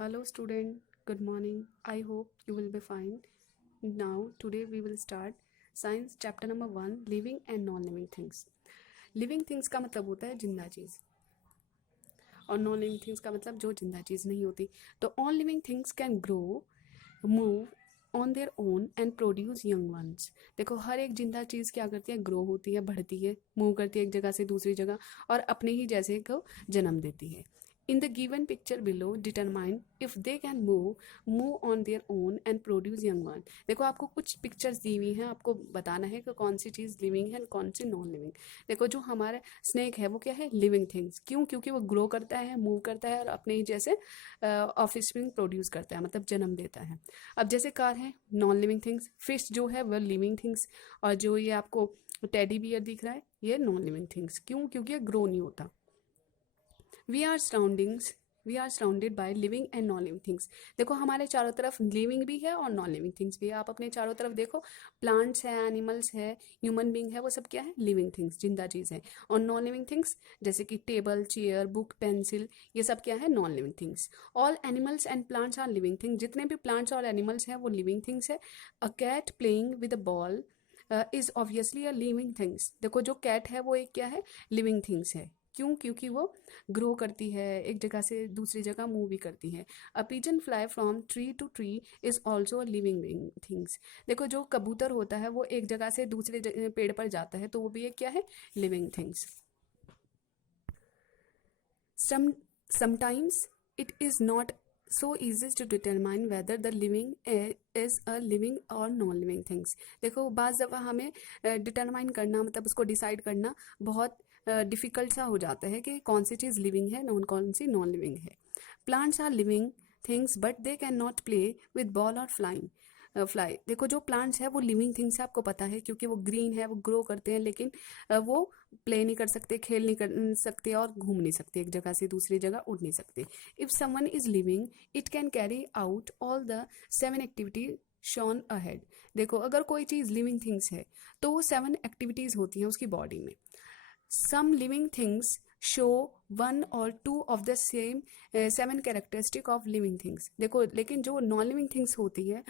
Hello student, good morning. I hope you will be fine. Now today we will start science chapter number 1 living and non-living things. Living things का मतलब होता है जिंदा चीज़ और non living things का मतलब जो जिंदा चीज़ नहीं होती. तो all living things can grow, move on their own and produce young ones. देखो हर एक जिंदा चीज़ क्या करती है, ग्रो होती है, बढ़ती है, मूव करती है एक जगह से दूसरी जगह और अपने ही जैसे को जन्म देती है. In the given picture below, determine if they can move on their own and produce young one. देखो आपको कुछ पिक्चर्स दी हुई हैं, आपको बताना है कि कौन सी चीज़ लिविंग है कौन सी नॉन लिविंग. देखो जो हमारा स्नेक है वो क्या है, लिविंग थिंग्स. क्यों? क्योंकि वो ग्रो करता है, मूव करता है और अपने ही जैसे ऑफस्प्रिंग प्रोड्यूस करता है, मतलब जन्म देता है. अब जैसे कार है, नॉन लिविंग थिंग्स. फिश जो है वह लिविंग थिंग्स. और जो ये आपको टेडी बियर दिख रहा है ये नॉन लिविंग थिंग्स. क्यों? क्योंकि ये ग्रो नहीं होता. We are surrounded by living and non living things. देखो हमारे चारों तरफ लिविंग भी है और नॉन लिविंग थिंग्स भी है. आप अपने चारों तरफ देखो, प्लांट्स है, एनिमल्स है, ह्यूमन बींग है, वो सब क्या है, लिविंग थिंग्स, जिंदा चीज़ है. और नॉन लिविंग थिंग्स जैसे कि टेबल, चेयर, बुक, पेंसिल, ये सब क्या है, non living things. All animals and plants are living things. जितने भी प्लांट्स और एनिमल्स हैं वो लिविंग थिंग्स है. A cat playing with a ball is obviously a living things. देखो जो कैट है वो एक क्या है, लिविंग थिंग्स है. क्यों? क्योंकि वो ग्रो करती है, एक जगह से दूसरी जगह मूव भी करती है. A pigeon fly from tree to tree is also living things. देखो जो कबूतर होता है वो एक जगह से दूसरे पेड़ पर जाता है, तो वो भी एक क्या है, living things. Sometimes it is not so easy to determine whether the living is a living or non-living things. देखो बाज़ दफ़ा हमें डिटरमाइन करना, मतलब उसको डिसाइड करना बहुत डिफ़िकल्ट सा हो जाता है कि कौन सी चीज़ लिविंग है, कौन सी नॉन लिविंग है. Plants are living things but they can not play with ball और फ्लाई. देखो जो प्लांट्स है वो लिविंग थिंग्स है, आपको पता है, क्योंकि वो ग्रीन है, वो ग्रो करते हैं, लेकिन वो प्ले नहीं कर सकते, खेल नहीं कर सकते और घूम नहीं सकते, एक जगह से दूसरी जगह उड़ नहीं सकते. If someone is living it can carry out all the 7 activity shown ahead. देखो अगर कोई चीज़ लिविंग थिंग्स है तो वो 7 एक्टिविटीज़ होती हैं उसकी बॉडी में. Some living things show 1 or 2 of the same 7 characteristic of living things. देखो लेकिन जो नॉन लिविंग थिंग्स होती है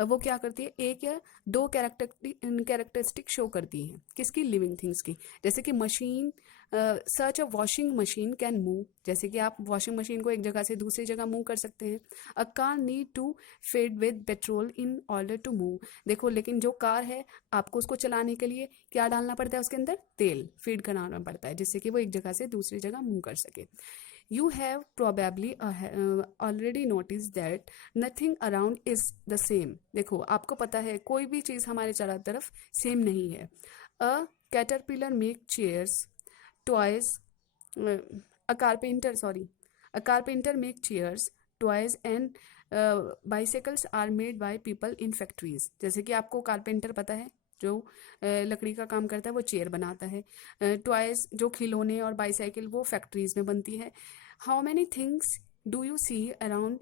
वो क्या करती है, एक या दो कैरेक्टरिस्टिक शो करती हैं, किसकी, लिविंग थिंग्स की. जैसे कि machine, such a washing machine can move. जैसे कि आप वॉशिंग मशीन को एक जगह से दूसरी जगह मूव कर सकते हैं. A car need to feed with petrol in order to move. देखो लेकिन जो कार है आपको उसको चलाने के लिए क्या डालना पड़ता है, उसके अंदर तेल फीड कराना पड़ता है, जिससे कि वो एक जगह से दूसरी जगह मूव कर सके. You have probably already noticed that nothing around is the same. देखो आपको पता है कोई भी चीज़ हमारे चारों तरफ सेम नहीं है. A caterpillar make chairs, toys, a carpenter, sorry, a carpenter make chairs, toys and bicycles are made by people in factories. जैसे कि आपको कारपेंटर पता है, जो लकड़ी का काम करता है, वो चेयर बनाता है. टॉयज जो खिलौने और बाईसाइकिल वो फैक्ट्रीज में बनती है. How many things do you see around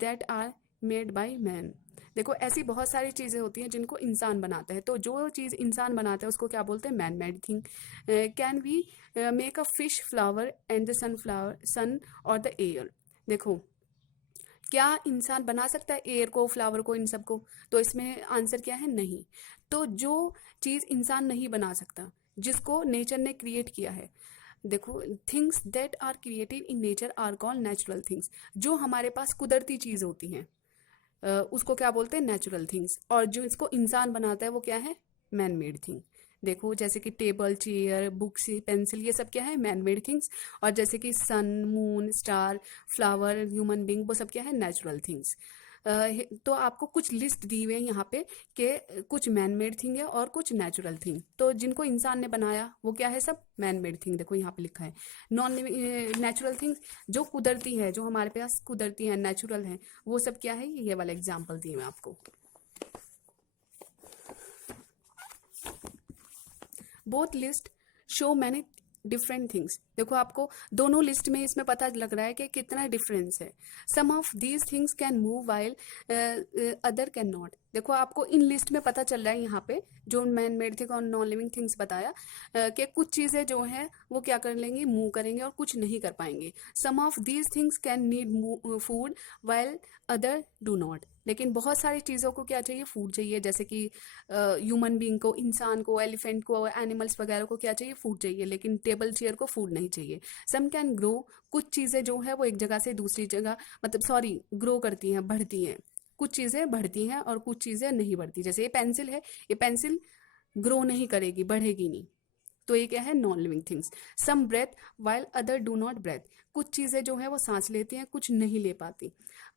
that are made by man. देखो ऐसी बहुत सारी चीज़ें होती हैं जिनको इंसान बनाता है, तो जो चीज़ इंसान बनाता है उसको क्या बोलते हैं, man made thing. Can we make a fish flower and the sun और द एयर. देखो क्या इंसान बना सकता है एयर को, फ्लावर को, इन सब को? तो इसमें आंसर क्या है, नहीं. तो जो चीज़ इंसान नहीं बना सकता, जिसको नेचर ने क्रिएट किया है, देखो things that are created in nature are called natural things. जो हमारे पास कुदरती चीज़ होती हैं उसको क्या बोलते हैं, नेचुरल थिंग्स. और जो इसको इंसान बनाता है वो क्या है, मैन मेड थिंग. देखो जैसे कि टेबल, चेयर, बुक्स, पेंसिल, ये सब क्या है, मैन मेड थिंग्स. और जैसे कि sun, moon, star, flower, human being, वो सब क्या है, नेचुरल थिंग्स. तो आपको कुछ लिस्ट दी हुई है यहाँ पे कि कुछ मैन मेड थिंग है और कुछ नेचुरल थिंग. तो जिनको इंसान ने बनाया वो क्या है, सब मैन मेड थिंग. देखो यहाँ पे लिखा है. नॉन नेचुरल थिंग्स जो कुदरती है, जो हमारे पास कुदरती है, नेचुरल है, वो सब क्या है, ये वाला एग्जाम्पल दिए मैं आपको. Both list show many different things. देखो आपको दोनों लिस्ट में इसमें पता लग रहा है कि कितना डिफरेंस है। Some of these things can move while other can not. देखो आपको इन लिस्ट में पता चल रहा है यहाँ पे जो मैन मेड थिंग और नॉन लिविंग थिंग्स बताया कि कुछ चीजें जो हैं वो क्या कर लेंगी, मूव करेंगे और कुछ नहीं कर पाएंगे। Some of these things can need food while other do not. लेकिन बहुत सारी चीज़ों को क्या चाहिए, फूड चाहिए, जैसे कि ह्यूमन बीइंग को, इंसान को, एलिफेंट को, एनिमल्स वगैरह को क्या चाहिए, फूड चाहिए, लेकिन टेबल चेयर को फूड नहीं चाहिए। सम कैन ग्रो, कुछ चीज़ें जो है वो एक जगह से दूसरी जगह मतलब सॉरी ग्रो करती हैं, बढ़ती हैं। कुछ चीज़ें बढ़ती हैं और कुछ चीज़ें नहीं बढ़ती। जैसे ये पेंसिल है, ये पेंसिल ग्रो नहीं करेगी, बढ़ेगी नहीं, तो ये क्या है, non living things. Some breathe while other do not breathe. कुछ चीजें जो है वो सांस लेती हैं, कुछ नहीं ले पाती।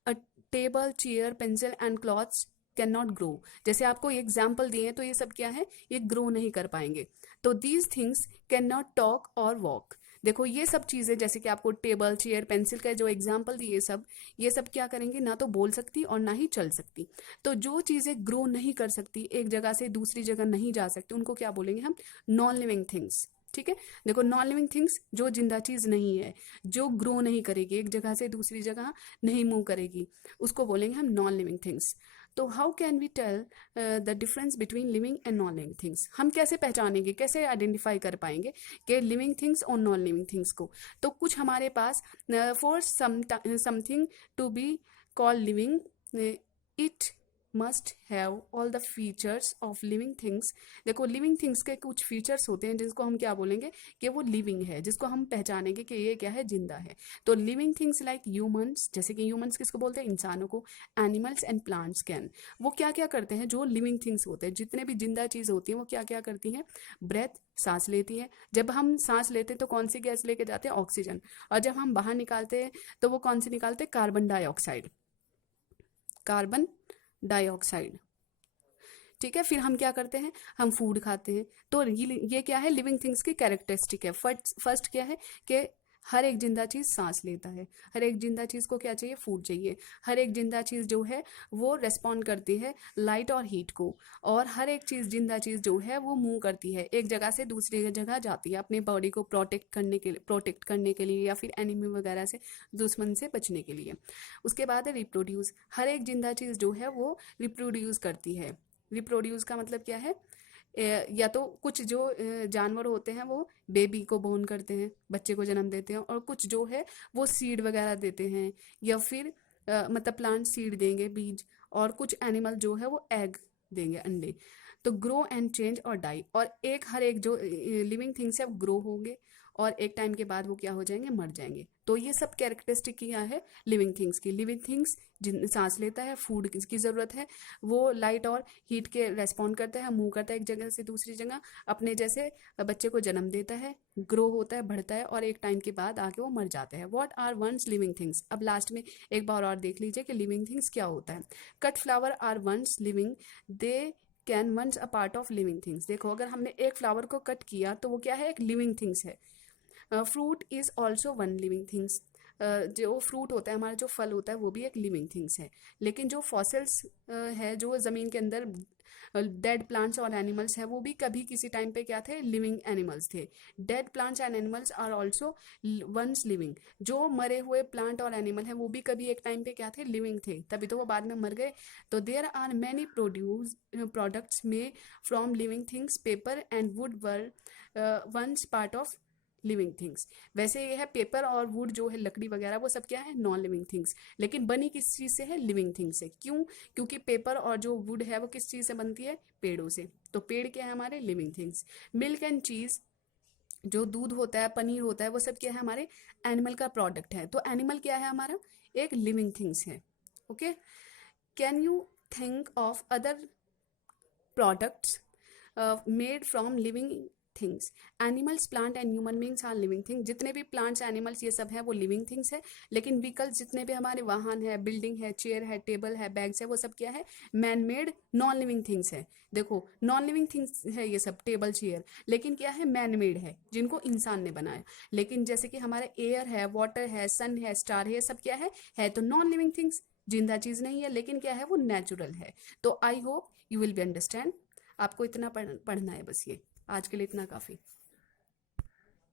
अ table, chair, pencil and clothes can not grow. जैसे आपको ये एग्जाम्पल दिए हैं तो ये सब क्या है, ये ग्रो नहीं कर पाएंगे। तो these things can not talk और वॉक। देखो ये सब चीजें, जैसे कि आपको टेबल, चेयर, पेंसिल का जो एग्जाम्पल दिए, ये सब क्या करेंगे, ना तो बोल सकती और ना ही चल सकती। तो जो चीजें ग्रो नहीं कर सकती, एक जगह से दूसरी जगह नहीं जा सकती, उनको क्या बोलेंगे हम, नॉन लिविंग थिंग्स। ठीक है, देखो नॉन लिविंग थिंग्स जो जिंदा चीज नहीं है, जो ग्रो नहीं करेगी, एक जगह से दूसरी जगह नहीं मूव करेगी, उसको बोलेंगे हम नॉन लिविंग थिंग्स। तो how can we tell the difference between living and non living things. हम कैसे पहचानेंगे, कैसे आइडेंटिफाई कर पाएंगे कि लिविंग थिंग्स और नॉन लिविंग थिंग्स को। तो कुछ हमारे पास for something to be called living it must have all the features of living things. देखो लिविंग थिंग्स के कुछ फीचर्स होते हैं जिसको हम क्या बोलेंगे कि वो लिविंग है, जिसको हम पहचानेंगे कि ये क्या है, जिंदा है। तो लिविंग थिंग्स लाइक ह्यूमंस, जैसे कि ह्यूमंस किसको बोलते हैं, इंसानों को। एनिमल्स एंड प्लांट्स कैन, वो क्या क्या करते हैं, जो लिविंग थिंग्स होते हैं, जितने भी जिंदा चीज होती हैं वो क्या क्या करती हैं, ब्रेथ, सांस लेती है। जब हम सांस लेते हैं तो कौन सी गैस लेके जाते हैं, ऑक्सीजन। और जब हम बाहर निकालते हैं तो वो कौन सी निकालते हैं, कार्बन डाइऑक्साइड, कार्बन डाइऑक्साइड। ठीक है, फिर हम क्या करते हैं, हम फूड खाते हैं। तो ये क्या है, लिविंग थिंग्स की कैरेक्टरिस्टिक है। फर्स्ट क्या है कि हर एक जिंदा चीज सांस लेता है, हर एक जिंदा चीज को क्या चाहिए, फूड चाहिए। हर एक जिंदा चीज जो है वो रेस्पॉन्ड करती है लाइट और हीट को। और हर एक चीज, जिंदा चीज जो है वो मूव करती है, एक जगह से दूसरी जगह जाती है अपने बॉडी को प्रोटेक्ट करने के लिए या फिर एनिमी वगैरह से, दुश्मन से बचने के लिए। उसके बाद है रिप्रोड्यूस। हर एक जिंदा चीज जो है वो रिप्रोड्यूस करती है। रिप्रोड्यूस का मतलब क्या है, या तो कुछ जो जानवर होते हैं वो बेबी को बोर्न करते हैं, बच्चे को जन्म देते हैं, और कुछ जो है वो सीड वगैरह देते हैं, या फिर मतलब प्लांट सीड देंगे, बीज। और कुछ एनिमल जो है वो एग देंगे, अंडे। तो ग्रो एंड चेंज और डाई। और हर एक जो लिविंग थिंग्स है वो ग्रो होंगे और एक टाइम के बाद वो क्या हो जाएंगे, मर जाएंगे। तो ये सब कैरेक्टरिस्टिक क्या है लिविंग थिंग्स की। लिविंग थिंग्स सांस लेता है, फूड की जरूरत है, वो लाइट और हीट के रेस्पॉन्ड करता है, मूव करता है एक जगह से दूसरी जगह, अपने जैसे बच्चे को जन्म देता है, ग्रो होता है, बढ़ता है, और एक टाइम के बाद आके वो मर जाता है। What are once living things. अब लास्ट में एक बार और देख लीजिए कि लिविंग थिंग्स क्या होता है। Cut flower are once living, they can once a part of living things. देखो अगर हमने एक फ्लावर को कट किया तो वो क्या है, एक लिविंग थिंग्स है। Fruit is also one living things. जो फ्रूट होता है हमारा, जो फल होता है वो भी एक लिविंग थिंग्स है। लेकिन जो फॉसिल्स है, जो ज़मीन के अंदर डेड प्लांट्स और एनिमल्स है, वो भी कभी किसी टाइम पे क्या थे, लिविंग एनिमल्स थे। Dead plants and animals are also once living. जो मरे हुए प्लांट और एनिमल है वो भी कभी एक टाइम पे क्या थे, लिविंग थे, तभी तो वो बाद में मर गए। तो there are many products made from living things. Paper and wood were once part of living things. वैसे ये है पेपर और वुड जो है, लकड़ी वगैरह, वो सब क्या है, नॉन लिविंग थिंग्स। लेकिन बनी किस चीज से है, लिविंग थिंग्स से। क्यों, क्योंकि पेपर और जो वुड है वो किस चीज से बनती है, पेड़ों से। तो पेड़ क्या है हमारे, लिविंग थिंग्स। मिल्क एंड चीज, जो दूध होता है, पनीर होता है, वो सब क्या है, हमारे एनिमल का प्रोडक्ट है। तो एनिमल क्या है हमारा, एक लिविंग थिंग्स है। Okay, can you think of other products made from living things. Animals, plant and human beings are living thing. जितने भी प्लांट्स, एनिमल्स, ये सब है वो लिविंग थिंग्स है। लेकिन व्हीकल्स, जितने भी हमारे वाहन है, बिल्डिंग है, चेयर है, टेबल है, बैग्स है, वो सब क्या है, man made non living things है। देखो नॉन लिविंग थिंग्स है ये सब, टेबल, चेयर, लेकिन क्या है, मैन मेड है, जिनको इंसान ने बनाया। लेकिन जैसे कि हमारे एयर है, वाटर है, सन है, स्टार है, ये सब क्या है तो नॉन लिविंग थिंग्स, जिंदा चीज नहीं है, लेकिन क्या है, वो नेचुरल है। तो I hope you will be understand. आपको इतना पढ़ना है बस, ये आज के लिए इतना काफी।